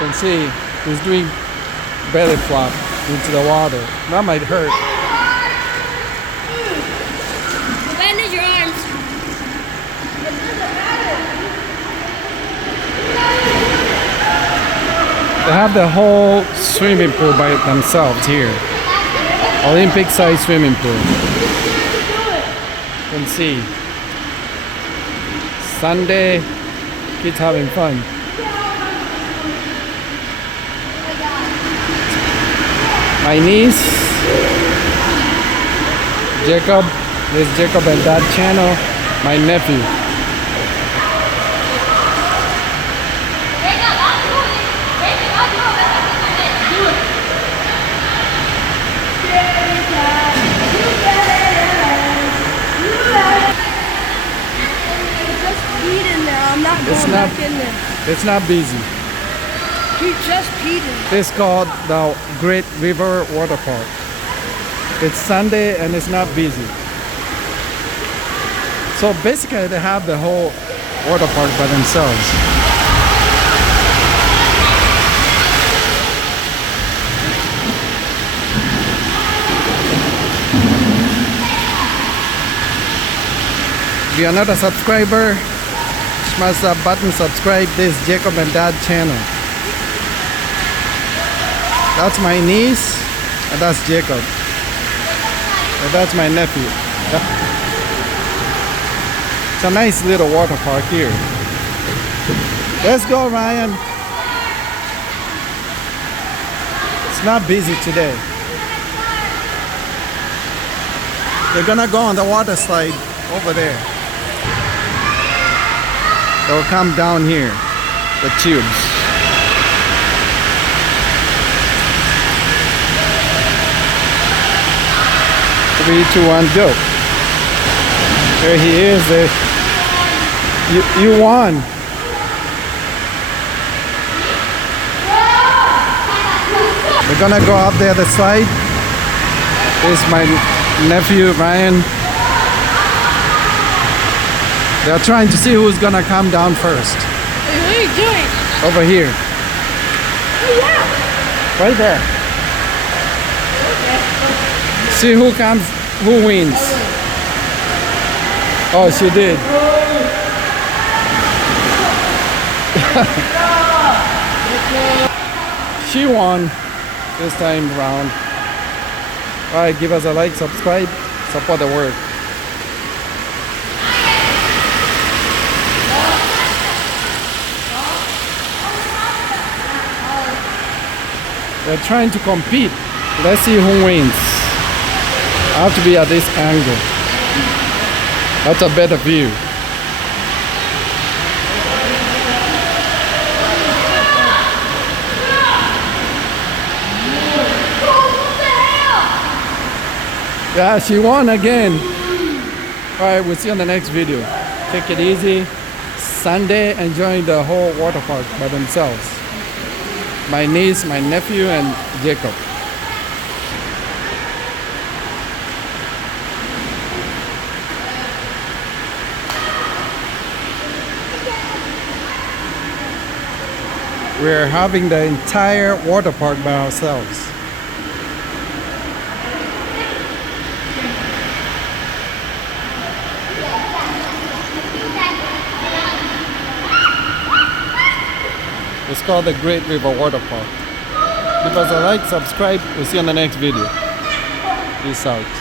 can see he's doing belly flop into the water. That might hurt. Bandage your arms. They have the whole swimming pool by themselves here. Olympic size swimming pool. You can see. Sunday, kids having fun. My niece, Jacob, this is Jacob and Dad channel. My nephew. I'm not going back in there. It's not busy. He just peed in there. It's called the Great River Water Park. It's Sunday and it's not busy. So basically they have the whole water park by themselves. If you're not a subscriber, smash that button, subscribe this Jacob and Dad channel. That's my niece and that's Jacob. And that's my nephew. It's a nice little water park here. Let's go, Ryan. It's not busy today. They're gonna go on the water slide over there. They'll come down here, the tubes. 3, 2, 1, go. There he is. You won. We're gonna go up there the slide. This is my nephew Ryan. They're trying to see who's gonna come down first. Hey, what are you doing? Over here. Oh, yeah. Right there. See who comes, who wins. Oh, she did. She won this time round. Alright, give us a like, subscribe, support the work. They're trying to compete. Let's see who wins. I have to be at this angle. That's a better view. Yeah, she won again. Alright, we'll see you on the next video. Take it easy. Sunday, enjoying the whole water park by themselves. My niece, my nephew, and Jacob. We're having the entire water park by ourselves. It's called the Great River Water Park. Give us a like, subscribe. We'll see you on the next video. Peace out.